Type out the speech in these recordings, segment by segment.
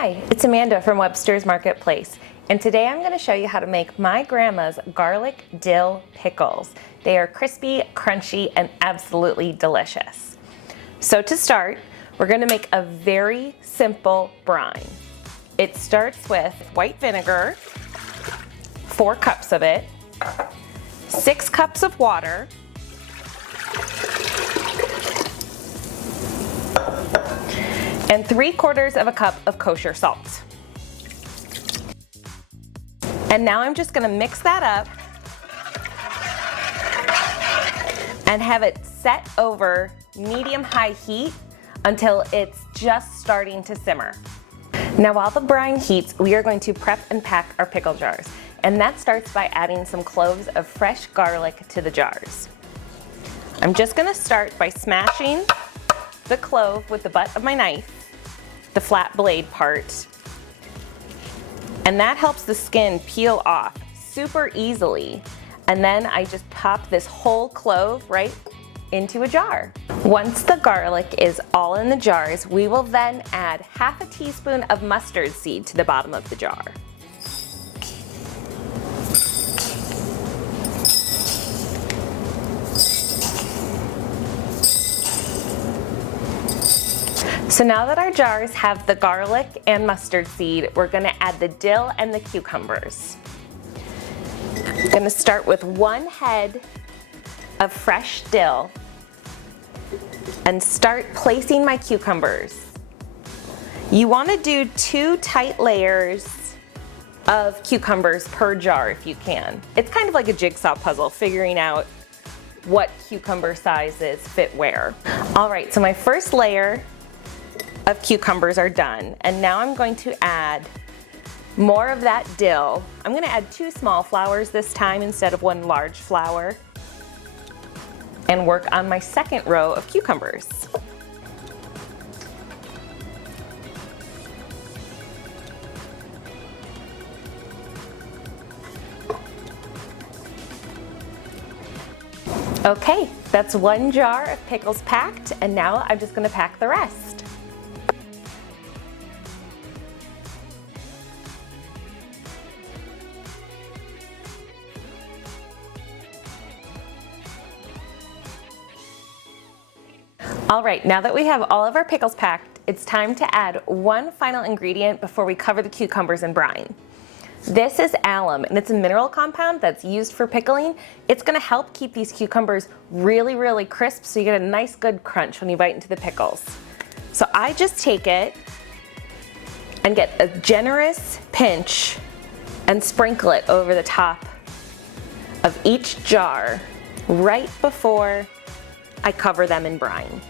Hi, it's Amanda from Webster's Marketplace, and today I'm going to show you how to make my grandma's garlic dill pickles. They are crispy, crunchy, and absolutely delicious. So to start, we're going to make a very simple brine. It starts with white vinegar, 4 cups of it, 6 cups of water, and 3/4 of a cup of kosher salt. And now I'm just gonna mix that up and have it set over medium-high heat until it's just starting to simmer. Now while the brine heats, we are going to prep and pack our pickle jars. And that starts by adding some cloves of fresh garlic to the jars. I'm just gonna start by smashing the clove with the butt of my knife, the flat blade part, and that helps the skin peel off super easily. And then I just pop this whole clove right into a jar. Once the garlic is all in the jars, we will then add 1/2 teaspoon of mustard seed to the bottom of the jar. So now that our jars have the garlic and mustard seed, we're gonna add the dill and the cucumbers. I'm gonna start with 1 head of fresh dill and start placing my cucumbers. You wanna do 2 tight layers of cucumbers per jar if you can. It's kind of like a jigsaw puzzle, figuring out what cucumber sizes fit where. All right, so my first layer of cucumbers are done, and now I'm going to add more of that dill. I'm going to add 2 small flowers this time instead of 1 large flower, and work on my second row of cucumbers. Okay, that's 1 jar of pickles packed, and now I'm just going to pack the rest. All right, now that we have all of our pickles packed, it's time to add 1 final ingredient before we cover the cucumbers in brine. This is alum, and it's a mineral compound that's used for pickling. It's gonna help keep these cucumbers really crisp so you get a nice good crunch when you bite into the pickles. So I just take it and get a generous pinch and sprinkle it over the top of each jar right before I cover them in brine.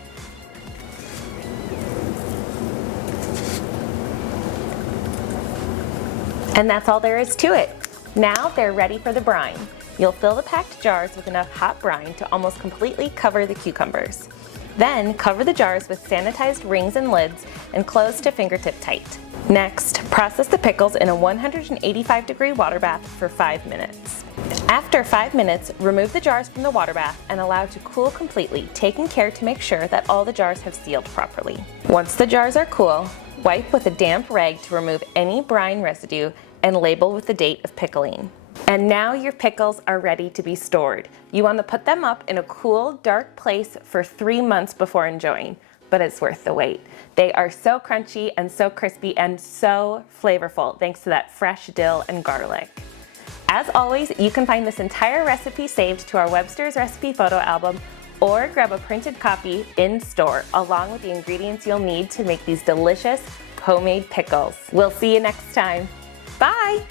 And that's all there is to it. Now they're ready for the brine. You'll fill the packed jars with enough hot brine to almost completely cover the cucumbers. Then cover the jars with sanitized rings and lids and close to fingertip tight. Next, process the pickles in a 185-degree water bath for 5 minutes. After 5 minutes, remove the jars from the water bath and allow to cool completely, taking care to make sure that all the jars have sealed properly. Once the jars are cool, wipe with a damp rag to remove any brine residue and label with the date of pickling. And now your pickles are ready to be stored. You want to put them up in a cool, dark place for 3 months before enjoying, but it's worth the wait. They are so crunchy and so crispy and so flavorful thanks to that fresh dill and garlic. As always, you can find this entire recipe saved to our Webster's Recipe photo album, or grab a printed copy in store along with the ingredients you'll need to make these delicious homemade pickles. We'll see you next time. Bye!